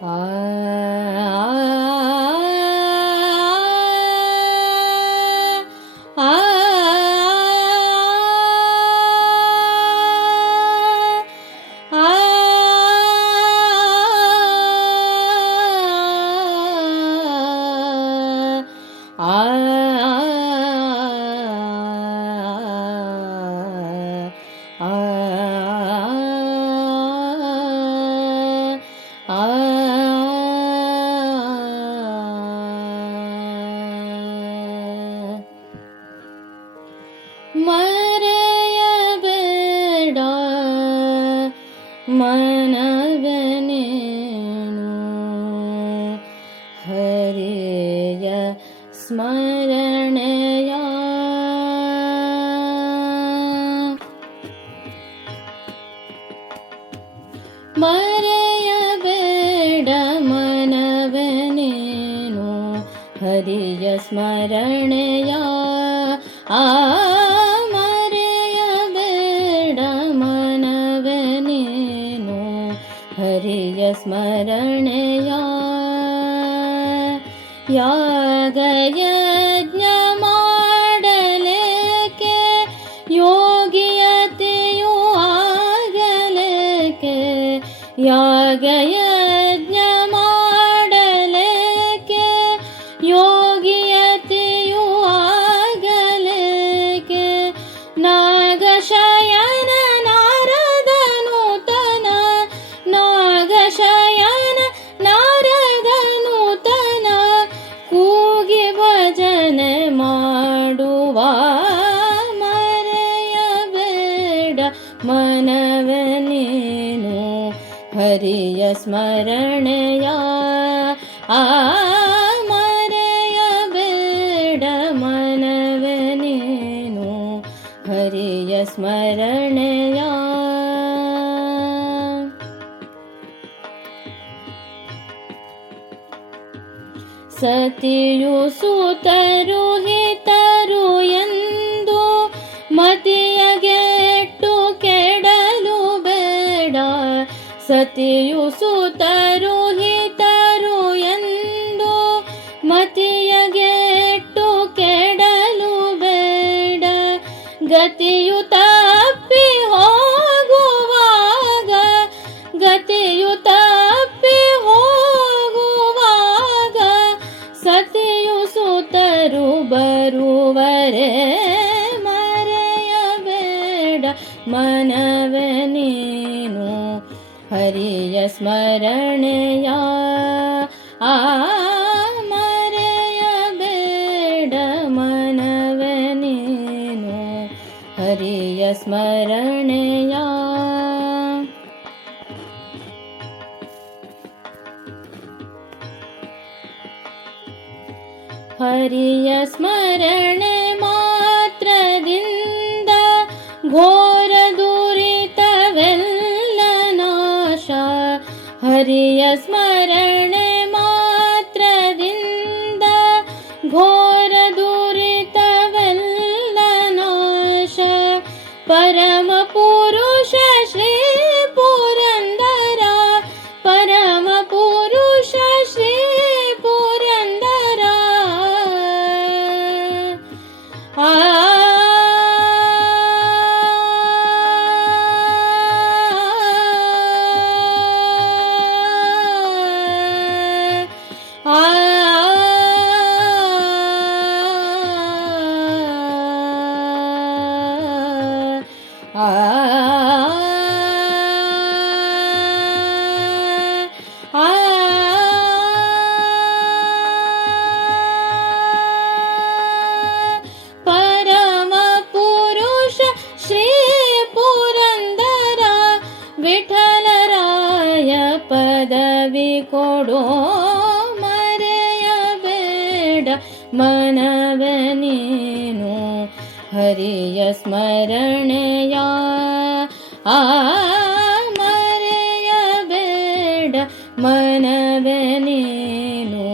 I മറയബേട മനവനേണു ഹരിയ സ്മരണയ മറയബേട മനവനേണു ഹരിയ സ്മരണയ ആ स्मरणया यागयज्ञ ಮಾಡಲಿಕ್ಕೆ योग्यतेयु ಆಗಲಿಕ್ಕೆ यागय हरिय स्मरण आरय बेडमनवनू हरिय स्मरण सति यु ಗತಿಯು ಸುತರು ಹಿತರು ಎಂದು ಮತಿಯ ಗೆಟ್ಟು ಕೆಡಲು ಬೇಡ ಗತಿಯು ತಪ್ಪಿ ಹೋಗುವಾಗ ಗತಿಯು ತಪ್ಪಿ ಹೋಗುವಾಗ ಸತಿಯು ಸುತರು ಬರುವರೆ ಶರಣೆಯಾ ಆ ಮರೆಯ ಬೇಡ ಮನವನೇನು ಹರಿಯ ಸ್ಮರಣೆಯ ಹರಿಯ ಸ್ಮರಣೆ ಮಾತ್ರದಿಂದ ಘೋ मात्र मात्रविन्द घोरदुरितवल् दनाश परमपुरु आ परम पुरुष श्री पुरन्दर विठलराय पदवी कोडो मरय बेड मनबनीनु हरियस्मरणया आमरय बेड मनवनेनु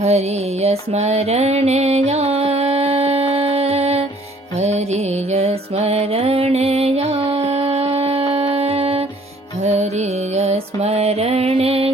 हरियस्मरणया हरियस्मरणया हरियस्मरणया